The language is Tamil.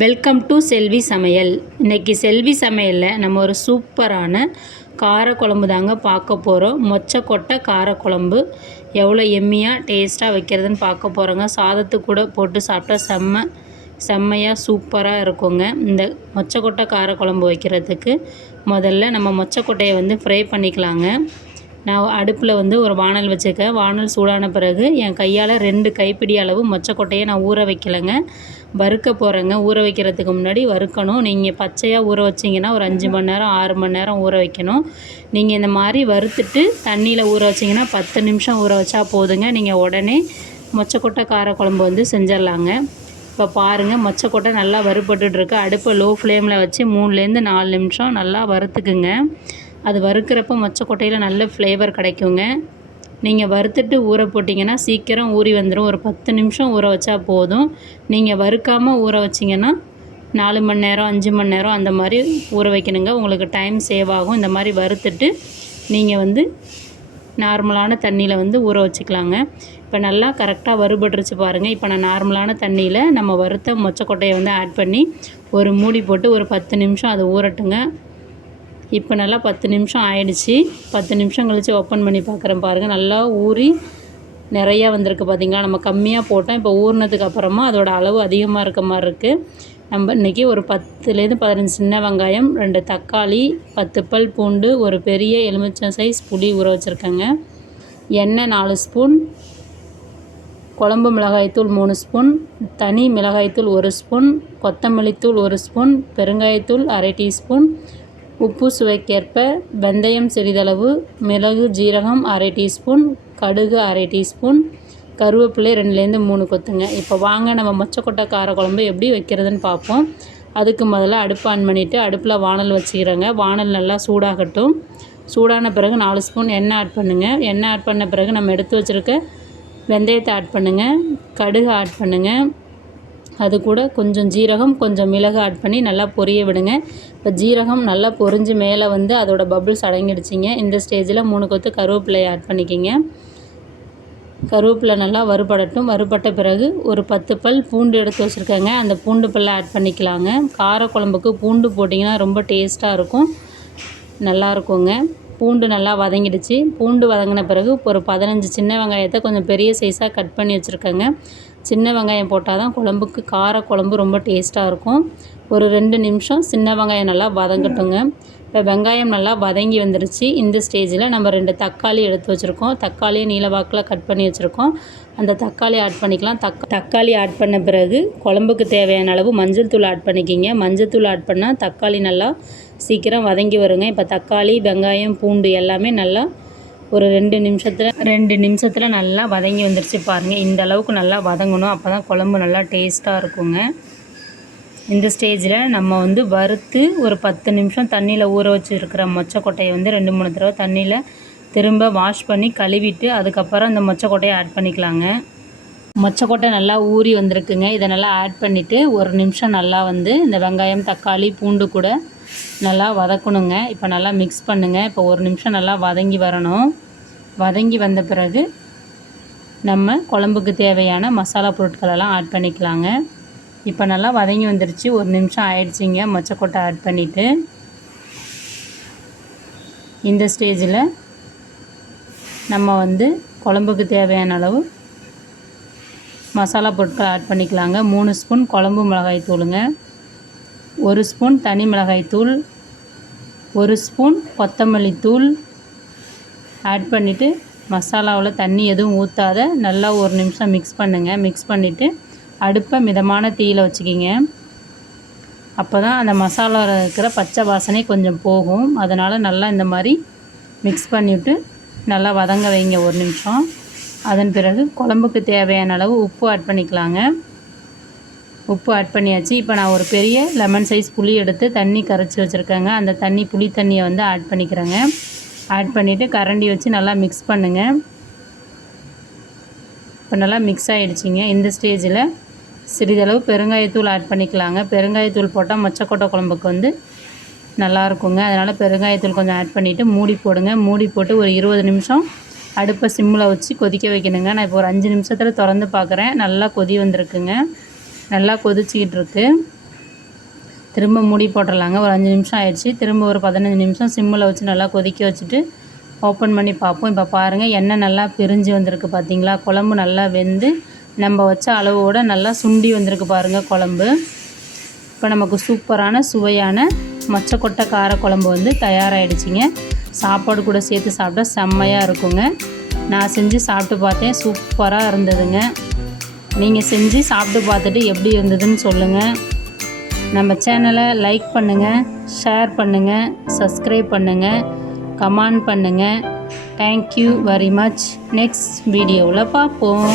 வெல்கம் டு செல்வி சமையல் இன்றைக்கி செல்வி சமையலில் நம்ம ஒரு சூப்பரான காரக்குழம்பு தாங்க பார்க்க போகிறோம் மொச்சக்கொட்டை காரக்குழம்பு எவ்வளோ எம்மியாக டேஸ்ட்டாக வைக்கிறதுன்னு பார்க்க போகிறோங்க சாதத்துக்கு கூட போட்டு சாப்பிட்டா செம்ம செம்மையாக சூப்பராக இருக்குங்க. இந்த மொச்சக்கொட்டை காரக்குழம்பு வைக்கிறதுக்கு முதல்ல நம்ம மொச்சக்கொட்டையை வந்து ஃப்ரை பண்ணிக்கலாங்க. நான் அடுப்பில் வந்து ஒரு வானல் வச்சுருக்கேன். வானல் சூடான பிறகு என் கையால் ரெண்டு கைப்பிடி அளவு மொச்சக்கொட்டையை நான் ஊற வைக்கலைங்க. வறுக்க போகிறேங்க ஊற வைக்கிறதுக்கு முன்னாடி வறுக்கணும். நீங்கள் பச்சையாக ஊற வச்சிங்கன்னா ஒரு அஞ்சு மணி நேரம் ஆறு மணி நேரம் ஊற வைக்கணும். நீங்கள் இந்த மாதிரி வறுத்துட்டு தண்ணியில் ஊற வச்சிங்கன்னா பத்து நிமிஷம் ஊற வச்சா போதுங்க. நீங்கள் உடனே மொச்சக்கொட்டை காரக்குழம்பு வந்து செஞ்சிடலாங்க. இப்போ பாருங்கள் மொச்சக்கொட்டை நல்லா வறுபட்டுட்ருக்கு அடுப்பை லோ ஃப்ளேமில் வச்சு மூணுலேருந்து நாலு நிமிஷம் நல்லா வறுத்துக்குங்க. அது வறுக்கிறப்ப மொச்சக்கொட்டையில் நல்ல ஃப்ளேவர் கிடைக்குங்க. நீங்கள் வறுத்துட்டு ஊற போட்டிங்கன்னா சீக்கிரம் ஊறி வந்துடும் ஒரு பத்து நிமிஷம் ஊற வச்சா போதும். நீங்கள் வறுக்காமல் ஊற வச்சிங்கன்னா நாலு மணி நேரம் அஞ்சு மணி நேரம் அந்த மாதிரி ஊற வைக்கணுங்க. உங்களுக்கு டைம் சேவ் ஆகும். இந்த மாதிரி வறுத்துட்டு நீங்கள் வந்து நார்மலான தண்ணியில் வந்து ஊற வச்சுக்கலாங்க. இப்போ நல்லா கரெக்டாக வறுபட்டுருச்சு பாருங்கள் இப்போ நான் நார்மலான தண்ணியில் நம்ம வறுத்த மொச்சக்கொட்டையை வந்து ஆட் பண்ணி ஒரு மூடி போட்டு ஒரு பத்து நிமிஷம் அது ஊறட்டுங்க. இப்போ நல்லா பத்து நிமிஷம் ஆயிடுச்சு. பத்து நிமிஷம் கழித்து ஓப்பன் பண்ணி பார்க்குறேன் பாருங்கள் நல்லா ஊறி நிறையா வந்திருக்கு பார்த்திங்களா? நம்ம கம்மியாக போட்டோம். இப்போ ஊறினதுக்கு அப்புறமா அதோட அளவு அதிகமாக இருக்க மாதிரி இருக்குது நம்ம இன்றைக்கி ஒரு பத்துலேருந்து பதினஞ்சு சின்ன வெங்காயம் ரெண்டு தக்காளி பத்து பல் பூண்டு ஒரு பெரிய எலுமிச்சம் சைஸ் புளி ஊற வச்சுருக்கேங்க. எண்ணெய் நாலு ஸ்பூன் குழம்பு மிளகாய்த்தூள் மூணு ஸ்பூன் தனி மிளகாய்த்தூள் ஒரு ஸ்பூன் கொத்தமல்லித்தூள் ஒரு ஸ்பூன் பெருங்காயத்தூள் அரை டீஸ்பூன் உப்பு சுவைக்கேற்ப வெந்தயம் சிறிதளவு மிளகு ஜீரகம் அரை டீஸ்பூன் கடுகு அரை டீஸ்பூன் கருவேப்பிலை ரெண்டுலேருந்து மூணு கொத்துங்க. இப்போ வாங்க நம்ம மொச்சக்கொட்டை காரக்குழம்பு எப்படி வைக்கிறதுன்னு பார்ப்போம். அதுக்கு முதல்ல அடுப்பு ஆன் பண்ணிவிட்டு அடுப்பில் வானல் வச்சுக்கிறேங்க. வானல் நல்லா சூடாகட்டும். சூடான பிறகு நாலு ஸ்பூன் எண்ணெய் ஆட் பண்ணுங்கள் எண்ணெய் ஆட் பண்ண பிறகு நம்ம எடுத்து வச்சுருக்க வெந்தயத்தை ஆட் பண்ணுங்கள் கடுகு ஆட் பண்ணுங்கள் அது கூட கொஞ்சம் ஜீரகம் கொஞ்சம் மிளகு ஆட் பண்ணி நல்லா பொரிய விடுங்க. இப்போ ஜீரகம் நல்லா பொரிஞ்சு மேலே வந்து அதோடய பபுள்ஸ் அடங்கிடுச்சிங்க. இந்த ஸ்டேஜில் மூணு கொத்து கருவேப்பிலையை ஆட் பண்ணிக்கிங்க. கருவேப்பிலை நல்லா வறுபடட்டும். வறுபட்ட பிறகு ஒரு பத்து பல் பூண்டு எடுத்து வச்சுருக்கேங்க. அந்த பூண்டு பல்லை ஆட் பண்ணிக்கலாங்க. காரக்குழம்புக்கு பூண்டு போட்டிங்கன்னா ரொம்ப டேஸ்ட்டாக இருக்கும். நல்லா இருக்குங்க. பூண்டு நல்லா வதங்கிடுச்சு. பூண்டு வதங்கின பிறகு ஒரு பதினஞ்சு சின்ன வெங்காயத்தை கொஞ்சம் பெரிய சைஸாக கட் பண்ணி வச்சுருக்கேங்க. சின்ன வெங்காயம் போட்டால் தான் குழம்புக்கு கார குழம்பு ரொம்ப டேஸ்ட்டாக இருக்கும். ஒரு ரெண்டு நிமிஷம் சின்ன வெங்காயம் நல்லா வதங்கட்டுங்க. இப்போ வெங்காயம் நல்லா வதங்கி வந்துருச்சு. இந்த ஸ்டேஜில் நம்ம ரெண்டு தக்காளி எடுத்து வச்சுருக்கோம். தக்காளியை நீளவாக்கில் கட் பண்ணி வச்சுருக்கோம். அந்த தக்காளி ஆட் பண்ணிக்கலாம். தக் தக்காளி ஆட் பண்ண பிறகு குழம்புக்கு தேவையான அளவு மஞ்சள் தூள் ஆட் பண்ணிக்கிங்க. மஞ்சள் தூள் ஆட் பண்ணால் தக்காளி நல்லா சீக்கிரம் வதங்கி வருங்க. இப்போ தக்காளி வெங்காயம் பூண்டு எல்லாமே நல்லா ஒரு ரெண்டு நிமிஷத்தில் ரெண்டு நிமிஷத்தில் நல்லா வதங்கி வந்துருச்சு பாருங்கள் இந்த அளவுக்கு நல்லா வதங்கணும். அப்போ தான் குழம்பு நல்லா டேஸ்ட்டாக இருக்குங்க. இந்த ஸ்டேஜில் நம்ம வந்து வறுத்து ஒரு பத்து நிமிஷம் தண்ணியில் ஊற வச்சுருக்கிற மொச்சக்கொட்டையை வந்து ரெண்டு மூணு தடவை தண்ணியில் திரும்ப வாஷ் பண்ணி கழுவிட்டு அதுக்கப்புறம் இந்த மொச்சக்கொட்டையை ஆட் பண்ணிக்கலாங்க. மொச்சக்கொட்டை நல்லா ஊறி வந்திருக்குங்க. இதை நல்லா ஆட் பண்ணிவிட்டு ஒரு நிமிஷம் நல்லா வந்து இந்த வெங்காயம் தக்காளி பூண்டு கூட நல்லா வதக்கணுங்க. இப்போ நல்லா மிக்ஸ் பண்ணுங்கள் இப்போ ஒரு நிமிஷம் நல்லா வதங்கி வரணும். வதங்கி வந்த பிறகு நம்ம குழம்புக்கு தேவையான மசாலா பொருட்களெல்லாம் ஆட் பண்ணிக்கலாங்க. இப்போ நல்லா வதங்கி வந்துருச்சு. ஒரு நிமிஷம் ஆயிடுச்சிங்க. மொச்சக்கொட்டை ஆட் பண்ணிவிட்டு இந்த ஸ்டேஜில் நம்ம வந்து குழம்புக்கு தேவையான அளவு மசாலா பொருட்கள் ஆட் பண்ணிக்கலாங்க. மூணு ஸ்பூன் குழம்பு மிளகாய் தூளுங்க. ஒரு ஸ்பூன் தனி மிளகாய் தூள். ஒரு ஸ்பூன் கொத்தமல்லி தூள். ஆட் பண்ணிவிட்டு மசாலாவில் தண்ணி எதுவும் ஊற்றாத நல்லா ஒரு நிமிஷம் மிக்ஸ் பண்ணுங்கள் மிக்ஸ் பண்ணிவிட்டு அடுப்பை மிதமான தீயில் வச்சுக்கிங்க. அப்போ தான் அந்த மசாலாவில் இருக்கிற பச்சை வாசனை கொஞ்சம் போகும். அதனால் நல்லா இந்த மாதிரி மிக்ஸ் பண்ணிவிட்டு நல்லா வதங்க வைங்க ஒரு நிமிஷம். அதன் பிறகு குழம்புக்கு தேவையான அளவு உப்பு ஆட் பண்ணிக்கலாங்க. உப்பு ஆட் பண்ணியாச்சு. இப்போ நான் ஒரு பெரிய லெமன் சைஸ் புளி எடுத்து தண்ணி கரைச்சி வச்சுருக்கேங்க. அந்த தண்ணி புளி தண்ணியை வந்து ஆட் பண்ணிக்கிறேங்க. ஆட் பண்ணிவிட்டு கரண்டி வச்சு நல்லா மிக்ஸ் பண்ணுங்கள் இப்போ நல்லா மிக்ஸ் ஆகிடுச்சிங்க இந்த ஸ்டேஜில் சிறிதளவு பெருங்காயத்தூள் ஆட் பண்ணிக்கலாங்க. பெருங்காயத்தூள் போட்டால் மொச்சக்கொட்டை குழம்புக்கு வந்து நல்லா இருக்குங்க அதனால் பெருங்காயத்தூள் கொஞ்சம் ஆட் பண்ணிவிட்டு மூடி போடுங்க. மூடி போட்டு ஒரு இருபது நிமிஷம் அடுப்பை சிம்மில் வச்சு கொதிக்க வைக்கணுங்க. நான் இப்போ ஒரு அஞ்சு நிமிஷத்தில் திறந்து பார்க்குறேன் நல்லா கொதி வந்திருக்குங்க. நல்லா கொதிச்சிக்கிட்டு இருக்கு. திரும்ப மூடி போட்டுடலாங்க ஒரு அஞ்சு நிமிஷம் ஆயிடுச்சு. திரும்ப ஒரு பதினஞ்சு நிமிஷம் சிம்மில் வச்சு நல்லா கொதிக்க வச்சுட்டு ஓப்பன் பண்ணி பார்ப்போம். இப்போ பாருங்கள் எண்ணெய் நல்லா பிரிஞ்சு வந்திருக்கு பார்த்தீங்களா குழம்பு நல்லா வெந்து நம்ம வச்ச அளவோட நல்லா சுண்டி வந்திருக்கு பாருங்கள் குழம்பு. இப்போ நமக்கு சூப்பரான சுவையான மொச்சக்கொட்டை கார குழம்பு வந்து தயாராகிடுச்சிங்க சாப்பாடு கூட சேர்த்து சாப்பிட்டா செம்மையாக இருக்குங்க. நான் செஞ்சு சாப்பிட்டு பார்த்தேன் சூப்பராக இருந்ததுங்க. நீங்கள் செஞ்சு சாப்பிட்டு பார்த்துட்டு எப்படி இருந்ததுன்னு சொல்லுங்கள் நம்ம சேனலை லைக் பண்ணுங்கள் ஷேர் பண்ணுங்கள் சப்ஸ்கிரைப் பண்ணுங்கள் கமெண்ட் பண்ணுங்கள் தேங்க்யூ வெரி மச் நெக்ஸ்ட் வீடியோவில் பார்ப்போம்.